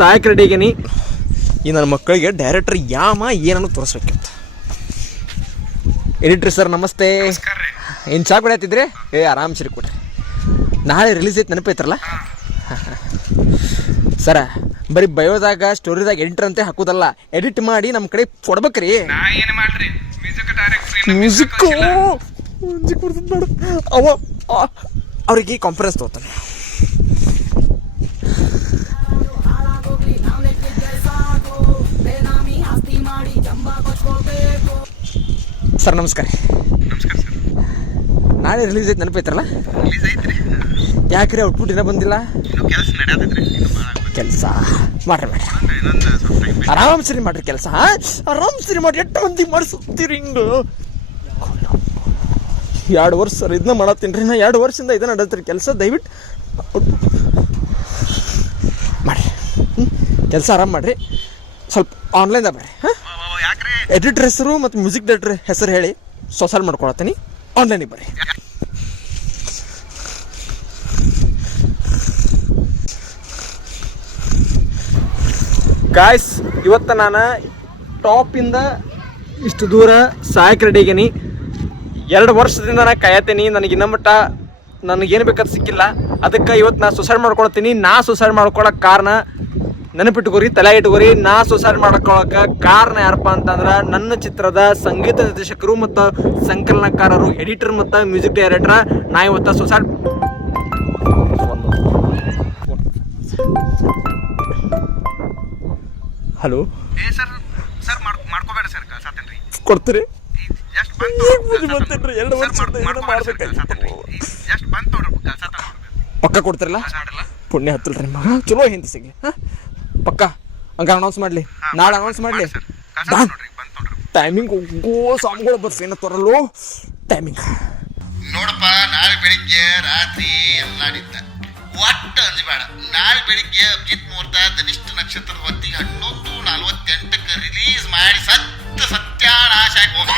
ಸಹಾಯಕ ರೆಡಿಗೇನಿ. ಈ ನನ್ನ ಮಕ್ಕಳಿಗೆ ಡೈರೆಕ್ಟರ್ ಯಾಮ ಏನನ್ನು ತೋರಿಸ್ಬೇಕಿತ್ತು. ಎಡಿಟ್ರಿ ಸರ್ ನಮಸ್ತೆ. ಏನು ಚಾ ಕುಡಿಯತ್ತಿದ್ರಿ? ಆರಾಮ್ ಸರಿ ಕೊಡ್ರಿ. ನಾಳೆ ರಿಲೀಸ್ ಐತೆ ನೆನಪೈತ್ರಲ್ಲ ಸರ. ಬರೀ ಬಯೋದಾಗ ಸ್ಟೋರಿದಾಗ ಎಡಿಟರ್ ಅಂತ ಹಾಕೋದಲ್ಲ, ಎಡಿಟ್ ಮಾಡಿ ನಮ್ಮ ಕಡೆ ಕೊಡ್ಬೇಕ್ರಿ. ಮ್ಯೂಸಿಕ್ ಬರ್ತದೆ ನೋಡು. ಅವ್ರಿಗೆ ಕಾನ್ಫರೆನ್ಸ್ ತಗೋತಾನೆ. ಸರ್ ನಮಸ್ಕಾರ. ನಾಳೆ ರಿಲೀಸ್ ಐತೆ ನೆನಪೈತ್ರಲ್ಲ? ಯಾಕ್ರಿ ಔಟ್ಪುಟ್ ಇನ್ನೂ ಬಂದಿಲ್ಲ? ಕೆಲಸ ಮಾಡ್ರಿ ಆರಾಮ್ ಸರಿ ಮಾಡ್ರಿ ಕೆಲಸ. ಆರಾಮ್ ಸರಿ ಮಾಡ್ರಿ. ಎಷ್ಟು ಮಂದಿ ಮಾಡಿಸುತ್ತೀರಿ ಹಿಂಗೆ? 2 ವರ್ಷ ಸರ್ ಇದನ್ನ ಮಾಡತ್ತೀನಿ ರೀ. ನಾ 2 ವರ್ಷದಿಂದ ಇದನ್ನ ನಡತ್ರಿ ಕೆಲಸ. ದಯವಿಟ್ಟು ಮಾಡ್ರಿ ಕೆಲಸ ಆರಾಮ್ ಮಾಡ್ರಿ. ಸ್ವಲ್ಪ ಆನ್ಲೈನ್ದಾಗ ಬರ್ರಿ. ಹಾಂ, ಎಡಿಟರ್ ಹೆಸರು ಮತ್ತು ಮ್ಯೂಸಿಕ್ ಡೈರೆಕ್ಟರ್ ಹೆಸರು ಹೇಳಿ ಸೊಸಲ್ ಮಾಡ್ಕೊಳತ್ತೀನಿ. ಆನ್ಲೈನಿಗೆ ಬರ್ರಿ. ಗಾಯ್ಸ್, ಇವತ್ತು ನಾನು ಟಾಪಿಂದ ಇಷ್ಟು ದೂರ ಸಹಾಯಕ ರೆಡಿಗೇನಿ. 2 ವರ್ಷದಿಂದ ನಾನು ಕಾಯತ್ತೀನಿ. ನನಗೆ ಇನ್ನೂ ಮಟ್ಟ ನನಗೇನು ಬೇಕಾದ್ ಸಿಕ್ಕಿಲ್ಲ. ಅದಕ್ಕೆ ಇವತ್ತು ನಾನು ಸುಸೈಡ್ ಮಾಡ್ಕೊಳ್ತೀನಿ. ನಾ ಸುಸೈಡ್ ಮಾಡ್ಕೊಳಕ್ಕೆ ಕಾರಣ ನೆನಪಿಟ್ಕೋರಿ, ತಲೆ ಇಟ್ಕೋರಿ. ನಾ ಸುಸೈಡ್ ಮಾಡ್ಕೊಳಕ್ಕೆ ಕಾರಣ ಯಾರಪ್ಪ ಅಂತಂದ್ರೆ ನನ್ನ ಚಿತ್ರದ ಸಂಗೀತ ನಿರ್ದೇಶಕರು ಮತ್ತು ಸಂಕಲನಕಾರರು, ಎಡಿಟರ್ ಮತ್ತು ಮ್ಯೂಸಿಕ್ ಡೈರೆಕ್ಟರ್. ನಾ ಇವತ್ತು ಸುಸೈಡ್ ಹಲೋ ಕೊಡ್ತೀರಿ? ಪಕ್ಕ ಕೊಡ್ತಿರಲ್ಲ? ಪುಣ್ಯ ಹತ್ತಲ್ರಿ ಮಗ, ಚಲೋ ಹಿಂದಿ ಸಿಗ್ಲಿ. ಹಾಂ ಪಕ್ಕ ಹಂಗೆ ಅನೌನ್ಸ್ ಮಾಡಲಿ, ನಾಳೆ ಅನೌನ್ಸ್ ಮಾಡಲಿ. ಟೈಮಿಂಗ್ ಹೋಗೋ ಸಾಂಗ್ಗಳು ಬರ್ಸಿ ಏನೋ ತರಲು ಟೈಮಿಂಗ್ ನೋಡಪ್ಪ. ನಾಳೆ ಬೆಳಿಗ್ಗೆ ರಾತ್ರಿ ಎಲ್ಲಾಡಿದ್ದ ಒಟ್ಟು ಅಂಜಬೇಡ. ನಾಳೆ ಬೆಳಿಗ್ಗೆ ಅಭಿಜಿತ್ ಮುಹೂರ್ತ ಧನಿಷ್ಠ ನಕ್ಷತ್ರದ ಹೊತ್ತಿಗೆ 11:48 ರಿಲೀಸ್ ಮಾಡಿ ಸತ್ಯಾನಾಶ ಆಗಿ ಹೋಗ.